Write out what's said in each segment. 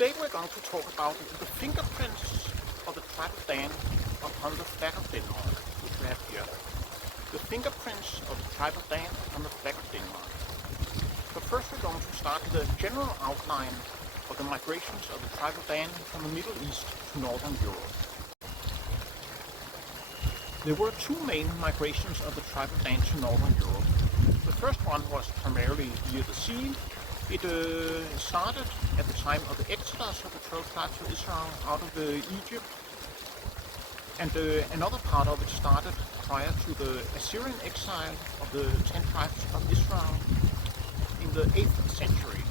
Today we're going to talk about the fingerprints of the tribe of Dan upon the flag of Denmark, which we have here. The fingerprints of the tribe of Dan on the flag of Denmark. So first we're going to start with a general outline of the migrations of the tribe of Dan from the Middle East to Northern Europe. There were two main migrations of the tribe of Dan to Northern Europe. The first one was primarily via the sea. It started at the time of the exodus of the 12 tribes of Israel out of Egypt, and another part of it started prior to the Assyrian exile of the 10 tribes of Israel in the 8th century.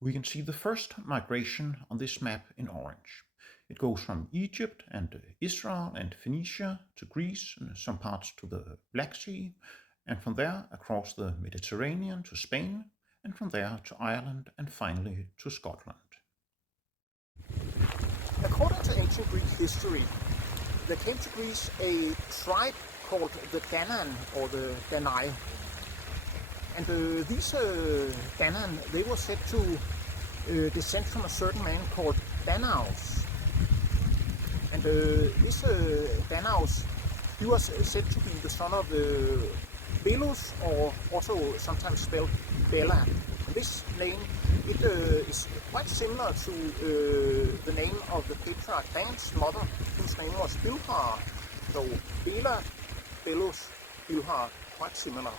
We can see the first migration on this map in orange. It goes from Egypt and Israel and Phoenicia to Greece and some parts to the Black Sea, and from there across the Mediterranean to Spain, and from there to Ireland, and finally to Scotland. According to ancient Greek history, there came to Greece a tribe called the Danaan, or the Danai. And these Danaan, they were said to descend from a certain man called Danaus. And this Danaus, he was said to be the son of Belus, or also sometimes spelled Bela. And this name, it is quite similar to the name of the patriarch Dan's mother, whose name was Bilhah. So Bela, Belus, Bilhah, quite similar.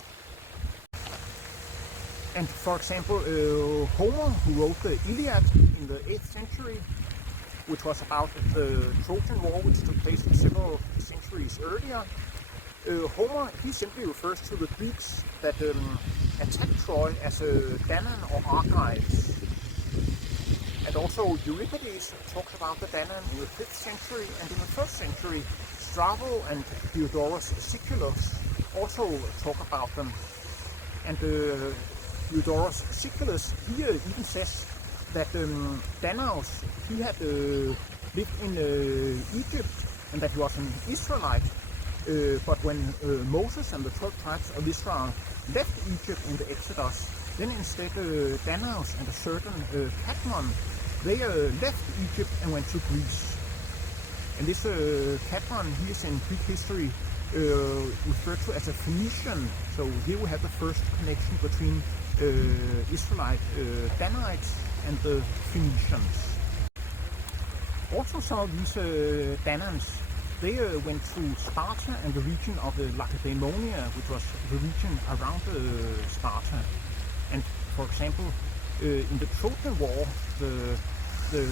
And for example, Homer, who wrote the Iliad in the 8th century, which was about the Trojan War, which took place several centuries earlier, Homer, he simply refers to the Greeks that attacked Troy as Danaan or Argives. And also Euripides talks about the Danaan in the 5th century, and in the 1st century Strabo and Diodorus Siculus also talk about them. And Diodorus Siculus, he even says that Danaus, he had lived in Egypt and that he was an Israelite. But when Moses and the 12 tribes of Israel left Egypt in the Exodus, then instead Danaus and a certain Cadmon, they left Egypt and went to Greece. And this Cadmon, he is in Greek history referred to as a Phoenician. So here we have the first connection between Israelite Danites and the Phoenicians. Also some of these Danaans, they went through Sparta and the region of Lacedaemon, which was the region around Sparta. And for example, in the Trojan War, the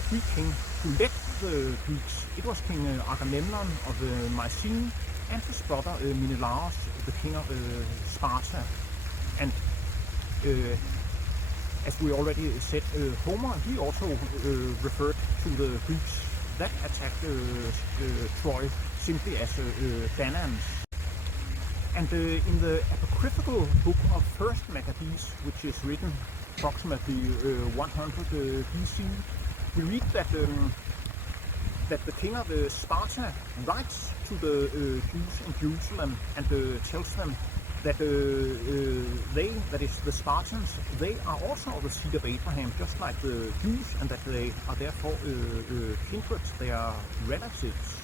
Greek king who led the Greeks, it was King Agamemnon of Mycenae and his brother Menelaus, the king of Sparta. And as we already said, Homer, he also referred to the Greeks that attacked Troy simply as Danaans. And in the apocryphal book of First Maccabees, which is written approximately 100 BC, we read that the king of Sparta writes to the Jews in Jerusalem and tells them that they, that is the Spartans, they are also of the seed of Abraham, just like the Jews, and that they are therefore kindred, they are relatives.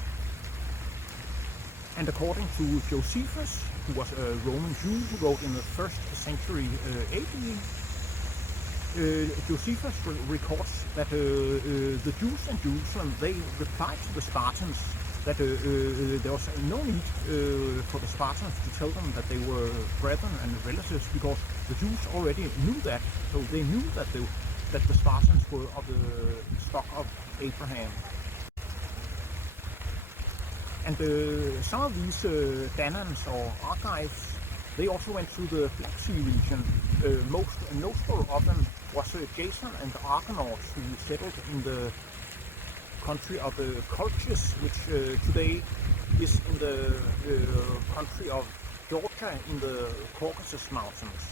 And according to Josephus, who was a Roman Jew who wrote in the 1st century AD, Josephus records that the Jews in Jerusalem, they replied to the Spartans that there was no need for the Spartans to tell them that they were brethren and relatives, because the Jews already knew that. So they knew that the Spartans were of the stock of Abraham. And some of these Danaans or Argives, they also went to the Black Sea region. Most notable of them was Jason and the Argonauts, who settled in the country of Colchis, which today is in the country of Georgia in the Caucasus Mountains.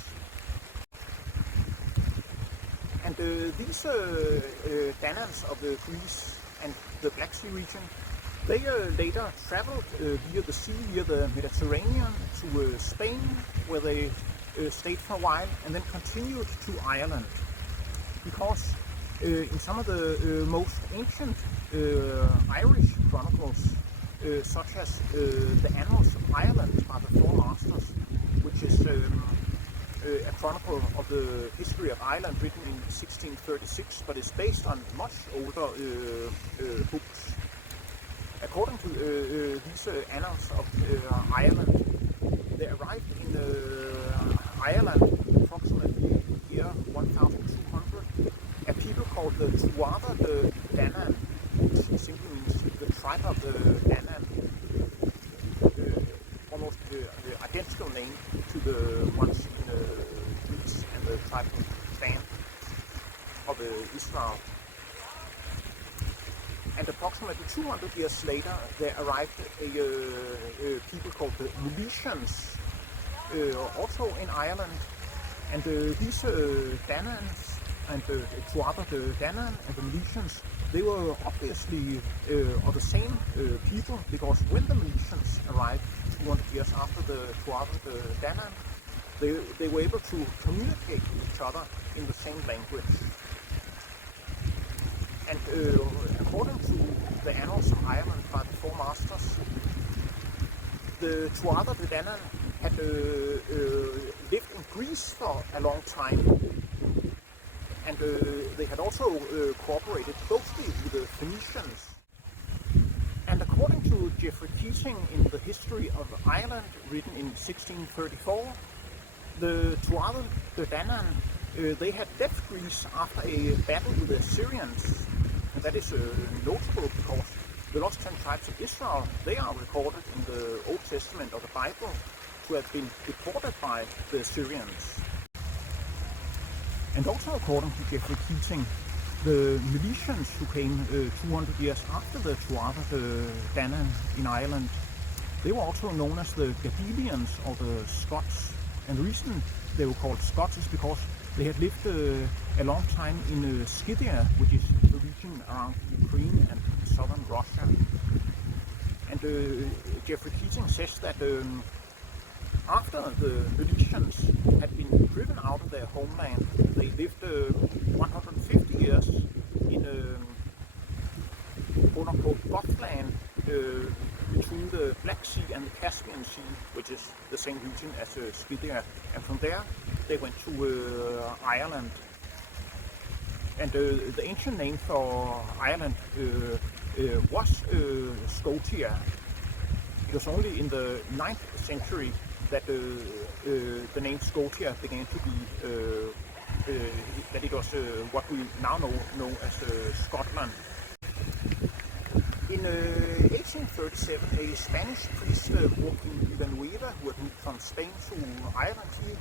And these Danaans of Greece and the Black Sea region, they later traveled via the sea, via the Mediterranean to Spain, where they stayed for a while, and then continued to Ireland. Because In some of the most ancient Irish chronicles, such as the Annals of Ireland by the Four Masters, which is a chronicle of the history of Ireland written in 1636, but is based on much older books. According to these annals of Ireland, they arrived in Ireland approximately year 1200. A people called the Tuatha de Danann, which simply means the tribe of the Danann, almost identical name to the ones in Greece and the tribe of Dan of Israel. And approximately 200 years later, there arrived a people called the Milesians, also in Ireland. And these Dananns and Tuatha de Danann and the Milesians, they were obviously of the same people, because when the Milesians arrived 200 years after the Tuatha de Danann, they were able to communicate with each other in the same language. And according to the Annals of Ireland by the Four Masters, the Tuatha de Danann had lived in Greece for a long time, and they had also cooperated closely with the Phoenicians. And according to Geoffrey Keating in the History of Ireland, written in 1634, the Tuatha de Danann, they had left Greece after a battle with the Assyrians. And that is notable because the lost 10 tribes of Israel, they are recorded in the Old Testament of the Bible to have been deported by the Assyrians. And also according to Geoffrey Keating, the Milesians who came 200 years after the Tuatha de Danann in Ireland, they were also known as the Gabelians or the Scots. And the reason they were called Scots is because they had lived a long time in Scythia, which is the region around Ukraine and southern Russia. And Geoffrey Keating says that after the Milesians had been driven out of their homeland, they lived 150 years in quote-unquote Gothland, between the Black Sea and the Caspian Sea, which is the same region as Scythia. And from there, they went to Ireland. And the ancient name for Ireland was Scotia. It was only in the 9th century that the name Scotia began to be, that it was what we now know as Scotland. In 1837, a Spanish priest, Joaquin Villanueva, who had moved from Spain to Ireland, he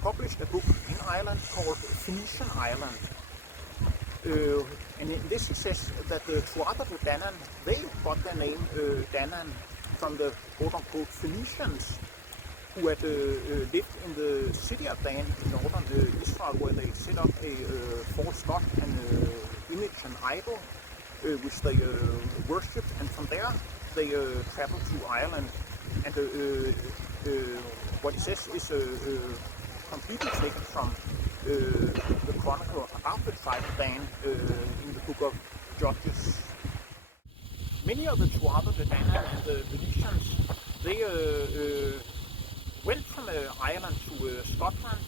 published a book in Ireland called Phoenician Ireland. And in this it says that the Tuatha de Danann, they got their name Danann from the quote-unquote Phoenicians, who had lived in the city of Dan in northern Israel, where they set up a false god and image and idol, which they worshipped, and from there they traveled to Ireland. And what it says is completely taken from the chronicle about the tribe of Dan in the book of Judges. Many of the Tuatha de Danann and the Milesians, they went from Ireland to Scotland,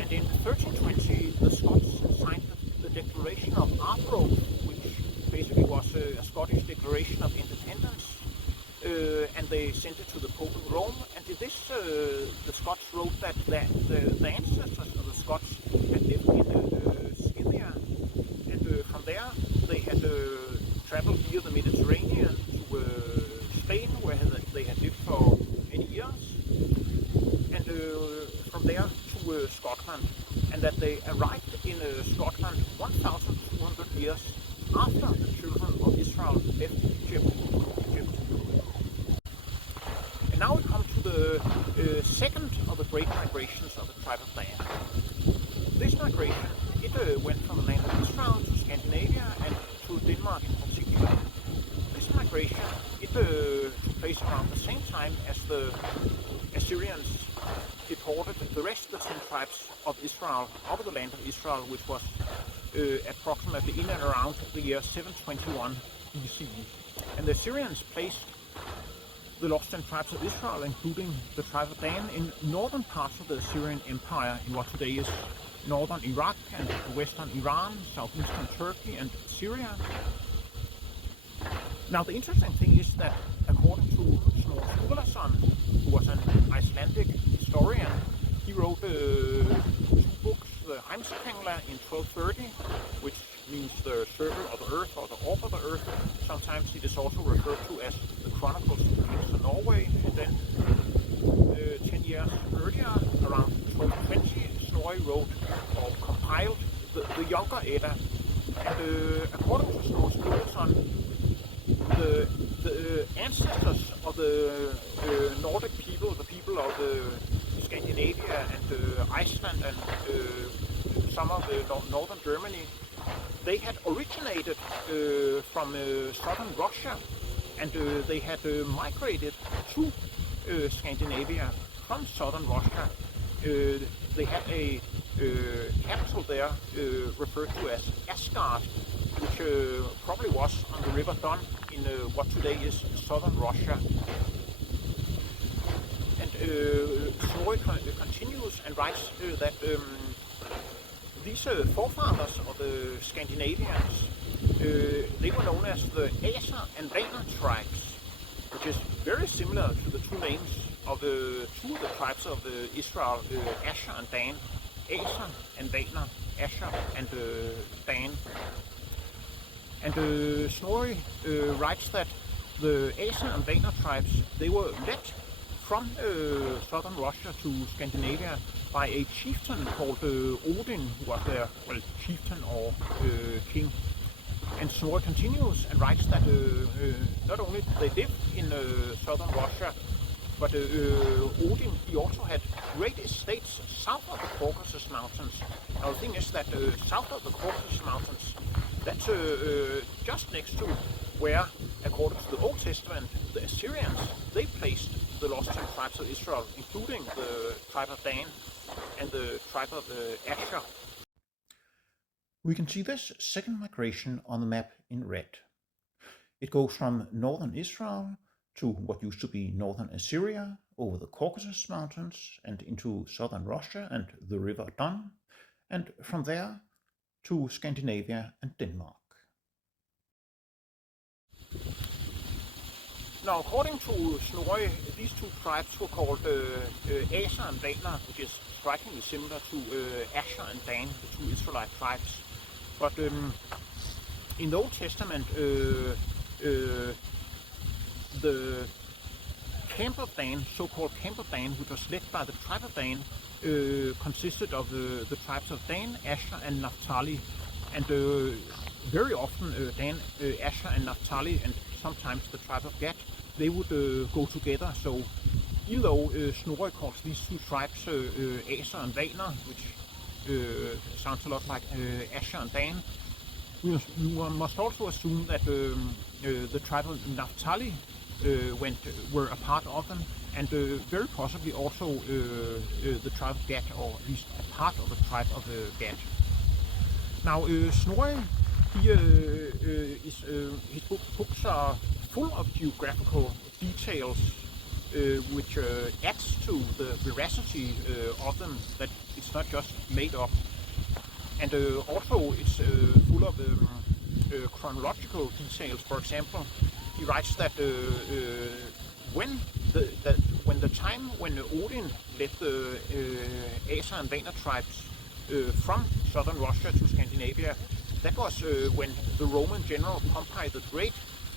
and in 1320 the Scots signed the Declaration of Arbroath, which basically was a Scottish declaration of independence, and they sent it to the Pope in Rome. And in this, the Scots wrote that the ancestors of the Scots had lived in Scythia, and from there they had traveled via the Mediterranean to Spain, where they had lived for many years, and from there to Scotland, and that they arrived in Scotland 1,200 years after the children of Israel left Egypt. And now we come to the second of the great migrations of the tribe of Dan. This migration, it went from the land of Israel to Scandinavia and to Denmark in particular. This migration, it took place around the same time as the Assyrians deported the rest of the 10 tribes of Israel out of the land of Israel, which was approximately in and around the year 721 BCE. And the Assyrians placed the lost 10 tribes of Israel, including the tribe of Dan, in northern parts of the Assyrian Empire in what today is northern Iraq and western Iran, southeastern Turkey and Syria. Now the interesting thing is that according to Snorri Sturluson, who was an Icelandic historian, he wrote two books, the Heimskringla in 1230, which means the circle of the earth or the orb of the earth. Sometimes it is also referred to as the Chronicles of Kings of Norway. And then 10 years earlier, around 1220, Snorri wrote or compiled the Younger Edda. And according to Snorri Sturluson, the ancestors of the Nordic people, the people of Scandinavia and Iceland and some of northern Germany, they had originated from southern Russia, and they had migrated to Scandinavia from southern Russia. They had a capital there referred to as Asgard, which probably was on the river Don in what today is southern Russia. And Snorri continues and writes that these forefathers of the Scandinavians, they were known as the Aser and Vaner tribes, which is very similar to the two names of two of the tribes of Israel, Asher and Dan. Aser and Vaner, Asher and Dan. And Snorri writes that the Aser and Vaner tribes, they were led from southern Russia to Scandinavia by a chieftain called Odin, who was their chieftain or king. And Snorri continues and writes that not only did they live in southern Russia, but Odin, he also had great estates south of the Caucasus Mountains. Now the thing is that south of the Caucasus Mountains, that's just next to where, according to the Old Testament, the Assyrians, they placed the lost 10 tribes of Israel, including the tribe of Dan and the tribe of Asher. We can see this second migration on the map in red. It goes from northern Israel to what used to be northern Assyria, over the Caucasus Mountains and into southern Russia and the river Don, and from there to Scandinavia and Denmark. Now, according to Snorri, these two tribes were called Aser and Vaner, which is strikingly similar to Asher and Dan, the two Israelite tribes. But in the Old Testament, the camp of Dan, so-called camp of Dan, which was led by the tribe of Dan, consisted of the tribes of Dan, Asher and Naphtali. And very often Dan, Asher and Naphtali, and sometimes the tribe of Gad, they would go together. So even though Snorri calls these two tribes Aser and Vaner, which sounds a lot like Asher and Dan, we must also assume that the tribe of Naphtali were a part of them, and very possibly also the tribe of Gad, or at least a part of the tribe of Gad. Now Snorri, his books are full of geographical details which adds to the veracity of them, that it's not just made up. And also it's full of chronological details. For example, he writes that when the time when Odin led the Aser and Vaner tribes from southern Russia to Scandinavia, that was when the Roman general Pompey the Great,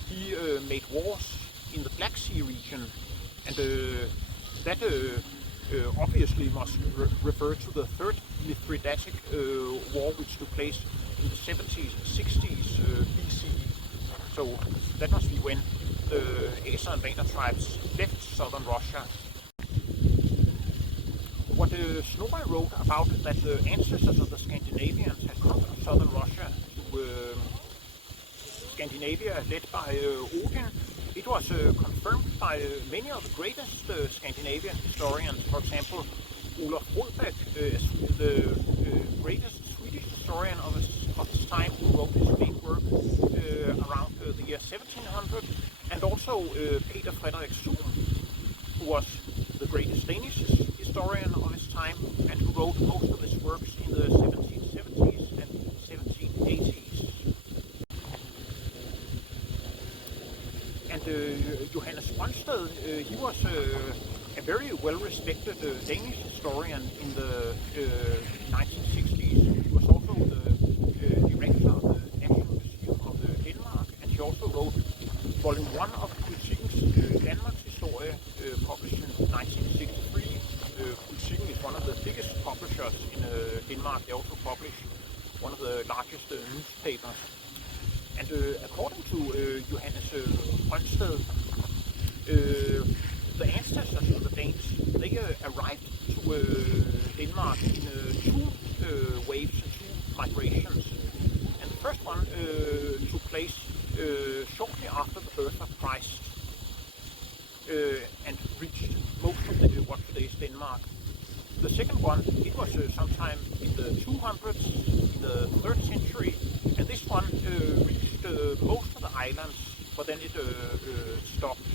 he made wars in the Black Sea region, and that obviously must refer to the Third Mithridatic War, which took place in the 70s, 60s BCE. So that must be when the Aser and Vaner tribes left southern Russia. What Snorri wrote about that the ancestors of the Scandinavians had come from southern Russia to Scandinavia led by Odin, it was confirmed by many of the greatest Scandinavian historians. For example, Olaf Rudbeck, the greatest Swedish historian of of his time who wrote his main work around the year 1700, and also Peter Frederik Sohn, who was the greatest Danish historian of his time and who wrote most of his works in the 1770s and 1780s. And Johannes Brøndsted, he was a very well-respected Danish historian in the 1960s. He was also the director of the National Museum of Denmark, and he also wrote Volume 1 of Politikens Danmarks Historie, published in 1963. Politiken is one of the biggest publishers in Denmark. They also publish one of the largest newspapers. And according to Johannes Brøndsted, the ancestors of the Danes, they arrived to Denmark in two waves, two migrations. And the first one took place shortly after the birth of Christ and reached most of what today is Denmark. The second one, it was sometime in the 200s, in the 3rd century, and this one reached most of the islands, but then it stopped.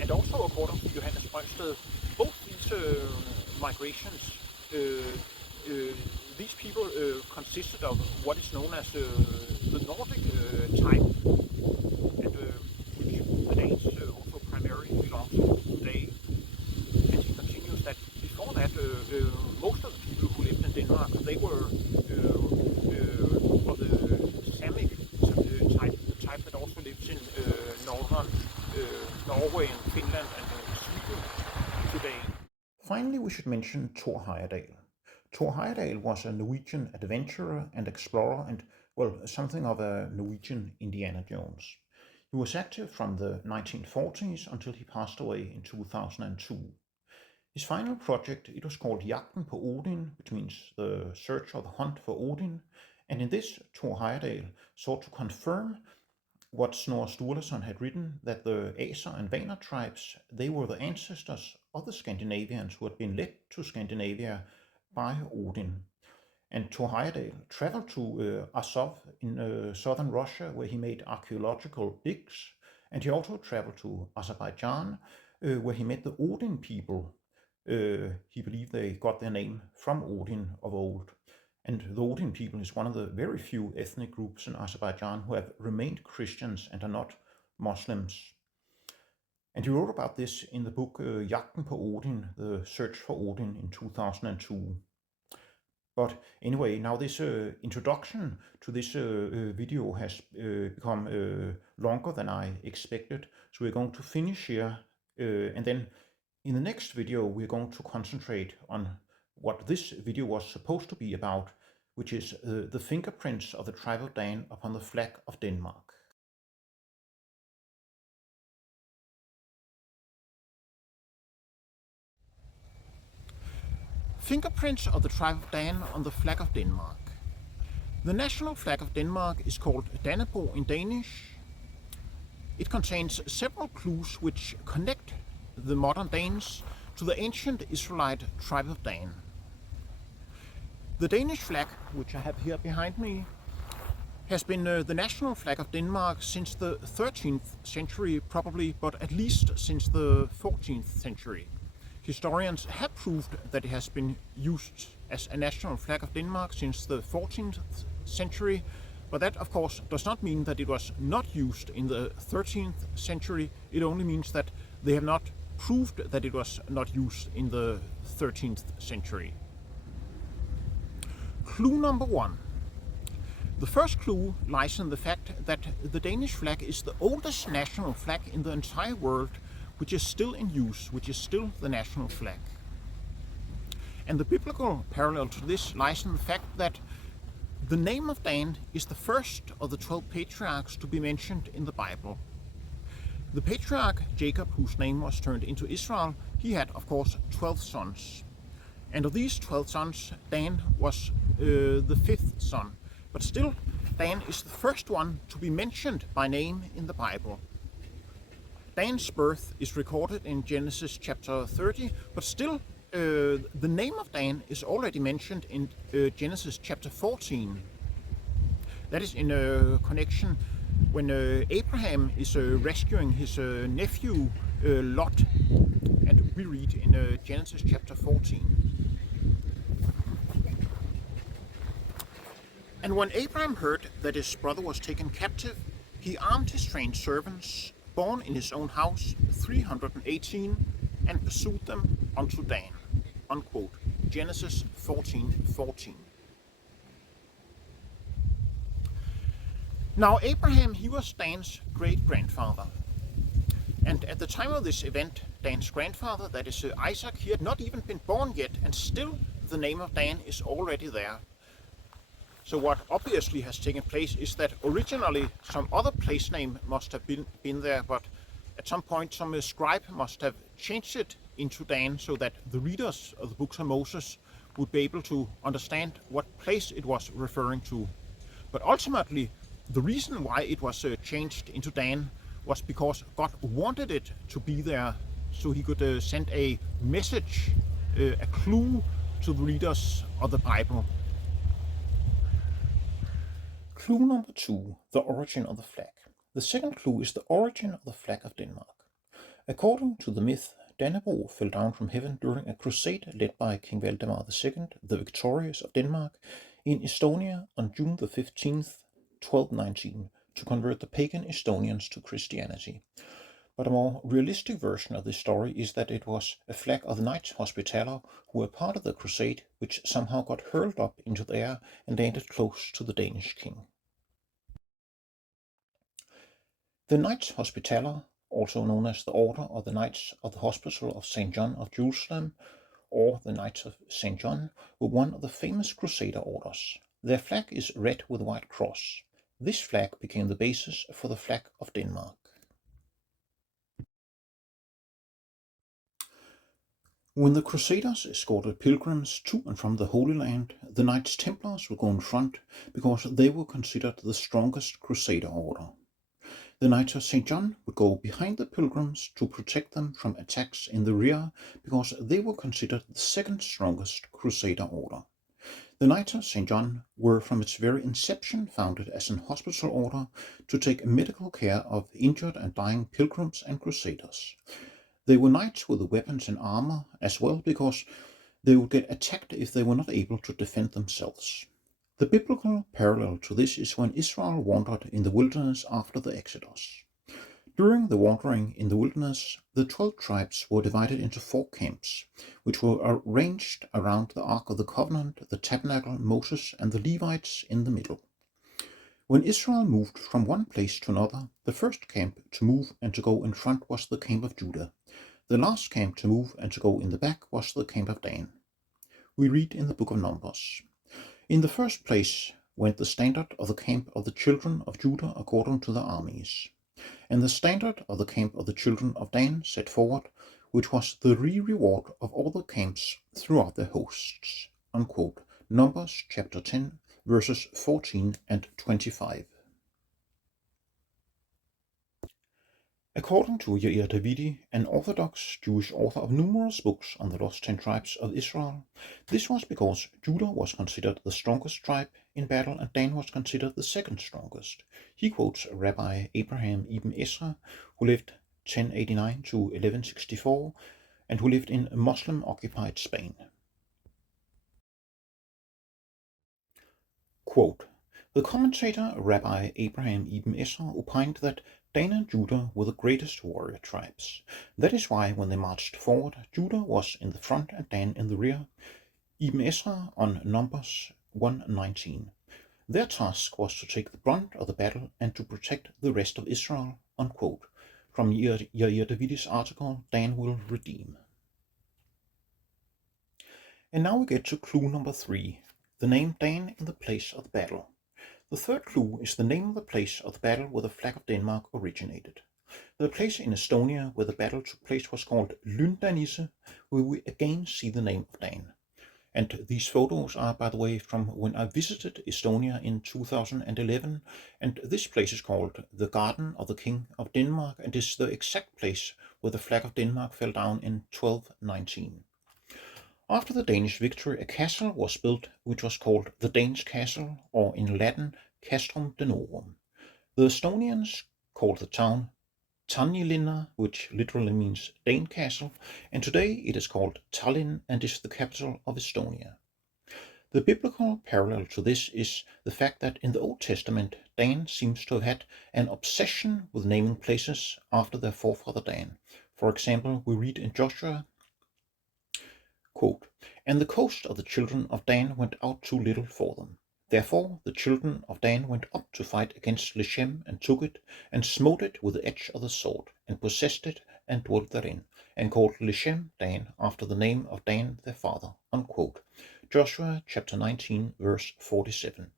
And also, according to Johannes Brøndsted, both these migrations, these people consisted of what is known as the Nordic type, and which the Danes also primarily belong to today. And he continues that before that, most of the people who lived in Denmark, they were of the Samic type, the type that also lives in northern Norway and Finland and Sweden today. Finally, we should mention Thor Heyerdahl. Thor Heyerdahl was a Norwegian adventurer and explorer and, well, something of a Norwegian Indiana Jones. He was active from the 1940s until he passed away in 2002. His final project, it was called Jagten på Odin, which means the search or the hunt for Odin, and in this Thor Heyerdahl sought to confirm what Snorre Sturluson had written, that the Aser and Vaner tribes, they were the ancestors of the Scandinavians who had been led to Scandinavia by Odin. And Thor Heyerdahl traveled to Azov in southern Russia, where he made archaeological digs, and he also traveled to Azerbaijan, where he met the Odin people. He believed they got their name from Odin of old. And the Odin people is one of the very few ethnic groups in Azerbaijan who have remained Christians and are not Muslims. And he wrote about this in the book Jagten på Odin, The Search for Odin, in 2002. But anyway, now this introduction to this video has become longer than I expected. So we're going to finish here, and then in the next video we're going to concentrate on what this video was supposed to be about, which is the fingerprints of the tribe of Dan upon the flag of Denmark. Fingerprints of the tribe of Dan on the flag of Denmark. The national flag of Denmark is called Dannebrog in Danish. It contains several clues which connect the modern Danes to the ancient Israelite tribe of Dan. The Danish flag, which I have here behind me, has been the national flag of Denmark since the 13th century probably, but at least since the 14th century. Historians have proved that it has been used as a national flag of Denmark since the 14th century, but that of course does not mean that it was not used in the 13th century. It only means that they have not proved that it was not used in the 13th century. Clue number 1. The first clue lies in the fact that the Danish flag is the oldest national flag in the entire world, which is still in use, which is still the national flag. And the biblical parallel to this lies in the fact that the name of Dan is the first of the 12 patriarchs to be mentioned in the Bible. The patriarch Jacob, whose name was turned into Israel, he had of course 12 sons. And of these 12 sons, Dan was the 5th son. But still, Dan is the first one to be mentioned by name in the Bible. Dan's birth is recorded in Genesis chapter 30, but still the name of Dan is already mentioned in Genesis chapter 14. That is in connection when Abraham is rescuing his nephew Lot, and we read in Genesis chapter 14. And when Abraham heard that his brother was taken captive, he armed his trained servants, born in his own house, 318, and pursued them unto Dan. Unquote. Genesis 14:14. Now Abraham, he was Dan's great-grandfather. And at the time of this event, Dan's grandfather, that is Isaac, he had not even been born yet, and still the name of Dan is already there. So what obviously has taken place is that originally some other place name must have been there, but at some point some scribe must have changed it into Dan so that the readers of the books of Moses would be able to understand what place it was referring to. But ultimately, the reason why it was changed into Dan was because God wanted it to be there so he could send a message, a clue to the readers of the Bible. Clue number 2, the origin of the flag. The second clue is the origin of the flag of Denmark. According to the myth, Dannebrog fell down from heaven during a crusade led by King Valdemar II, the Victorious of Denmark, in Estonia on June the 15th, 1219, to convert the pagan Estonians to Christianity. But a more realistic version of this story is that it was a flag of the Knights Hospitaller who were part of the crusade, which somehow got hurled up into the air and landed close to the Danish king. The Knights Hospitaller, also known as the Order of the Knights of the Hospital of St. John of Jerusalem, or the Knights of St. John, were one of the famous Crusader orders. Their flag is red with a white cross. This flag became the basis for the flag of Denmark. When the Crusaders escorted pilgrims to and from the Holy Land, the Knights Templars would go in front because they were considered the strongest Crusader order. The Knights of St. John would go behind the pilgrims to protect them from attacks in the rear because they were considered the second strongest Crusader order. The Knights of St. John were from its very inception founded as an hospital order to take medical care of injured and dying pilgrims and crusaders. They were knights with weapons and armor as well because they would get attacked if they were not able to defend themselves. The biblical parallel to this is when Israel wandered in the wilderness after the Exodus. During the wandering in the wilderness, the 12 tribes were divided into 4 camps, which were arranged around the Ark of the Covenant, the Tabernacle, Moses, and the Levites in the middle. When Israel moved from one place to another, the first camp to move and to go in front was the camp of Judah. The last camp to move and to go in the back was the camp of Dan. We read in the book of Numbers. In the first place went the standard of the camp of the children of Judah according to their armies, and the standard of the camp of the children of Dan set forward, which was the reward of all the camps throughout their hosts. Unquote. Numbers chapter 10, verses 14 and 25. According to Yair Davidi, an Orthodox Jewish author of numerous books on the lost 10 tribes of Israel, this was because Judah was considered the strongest tribe in battle and Dan was considered the second strongest. He quotes Rabbi Abraham ibn Ezra, who lived 1089 to 1164 and who lived in Muslim-occupied Spain. Quote, the commentator Rabbi Abraham ibn Ezra opined that Dan and Judah were the greatest warrior tribes. That is why when they marched forward, Judah was in the front and Dan in the rear. Ibn Ezra on Numbers 1:19. Their task was to take the brunt of the battle and to protect the rest of Israel. Unquote. From Yair Davidi's article, Dan Will Redeem. And now we get to clue number 3, the name Dan in the place of the battle. The third clue is the name of the place of the battle where the flag of Denmark originated. The place in Estonia where the battle took place was called Lyndanisse, where we again see the name of Dan. And these photos are, by the way, from when I visited Estonia in 2011, and this place is called the Garden of the King of Denmark, and is the exact place where the flag of Denmark fell down in 1219. After the Danish victory, a castle was built which was called the Danes' Castle, or in Latin, Castrum Danorum. The Estonians called the town Tallinna, which literally means Dane Castle, and today it is called Tallinn and is the capital of Estonia. The biblical parallel to this is the fact that in the Old Testament, Dan seems to have had an obsession with naming places after their forefather Dan. For example, we read in Joshua, quote, "And the coast of the children of Dan went out too little for them. Therefore the children of Dan went up to fight against Lechem and took it, and smote it with the edge of the sword, and possessed it, and dwelt therein, and called Lechem Dan after the name of Dan their father." Unquote. Joshua chapter 19, verse 47.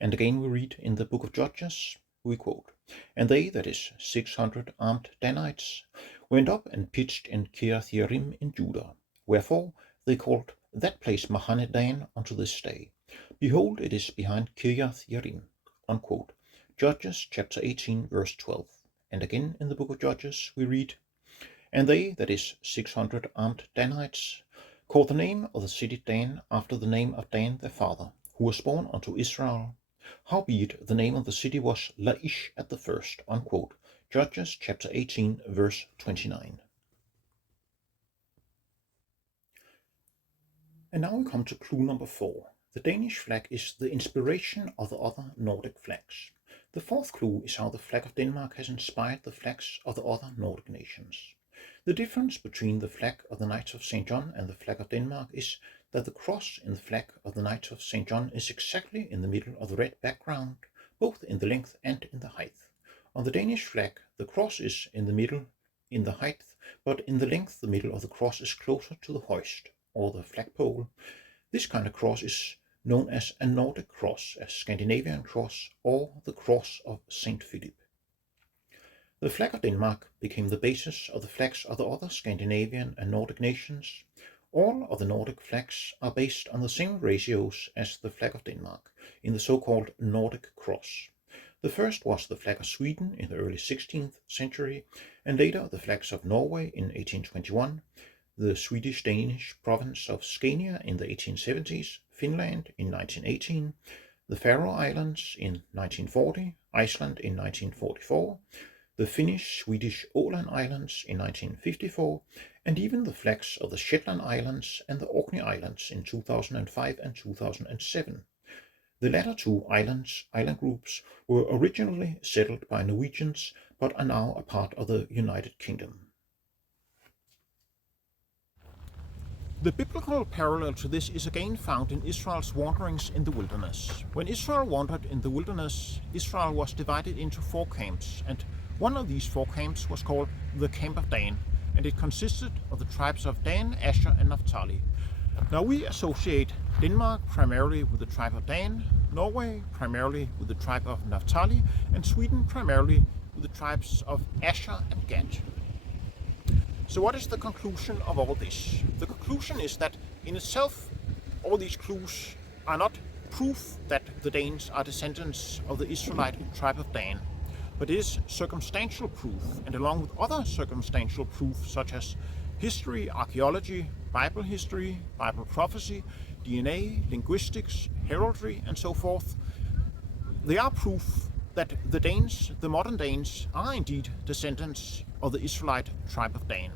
And again we read in the book of Judges, we quote, "And they, that is 600 armed Danites, went up and pitched in Kiriath Jearim in Judah. Wherefore they called that place Mahane Dan unto this day. Behold, it is behind Kiriath Jearim." Unquote. Judges chapter 18, verse 12. And again in the book of Judges we read, "And they, that is 600 armed Danites, called the name of the city Dan after the name of Dan their father, who was born unto Israel. Howbeit the name of the city was Laish at the first." Unquote. Judges chapter 18, verse 29. And now we come to clue number 4. The Danish flag is the inspiration of the other Nordic flags. The fourth clue is how the flag of Denmark has inspired the flags of the other Nordic nations. The difference between the flag of the Knights of St. John and the flag of Denmark is that the cross in the flag of the Knights of St. John is exactly in the middle of the red background, both in the length and in the height. On the Danish flag, the cross is in the middle in the height, but in the length the middle of the cross is closer to the hoist, or the flagpole. This kind of cross is known as a Nordic cross, a Scandinavian cross, or the cross of St. Philip. The flag of Denmark became the basis of the flags of the other Scandinavian and Nordic nations. All of the Nordic flags are based on the same ratios as the flag of Denmark, in the so-called Nordic cross. The first was the flag of Sweden in the early 16th century, and later the flags of Norway in 1821, the Swedish-Danish province of Scania in the 1870s, Finland in 1918, the Faroe Islands in 1940, Iceland in 1944, the Finnish-Swedish Åland Islands in 1954, and even the flags of the Shetland Islands and the Orkney Islands in 2005 and 2007. The latter two island groups were originally settled by Norwegians, but are now a part of the United Kingdom. The biblical parallel to this is again found in Israel's wanderings in the wilderness. When Israel wandered in the wilderness, Israel was divided into 4 camps, and one of these 4 camps was called the Camp of Dan, and it consisted of the tribes of Dan, Asher, and Naphtali. Now we associate Denmark primarily with the tribe of Dan, Norway primarily with the tribe of Naphtali, and Sweden primarily with the tribes of Asher and Gad. So what is the conclusion of all this? The conclusion is that in itself all these clues are not proof that the Danes are descendants of the Israelite tribe of Dan, but it is circumstantial proof, and along with other circumstantial proof such as history, archaeology, Bible history, Bible prophecy, DNA, linguistics, heraldry, and so forth, they are proof that the Danes, the modern Danes, are indeed descendants of the Israelite tribe of Dan.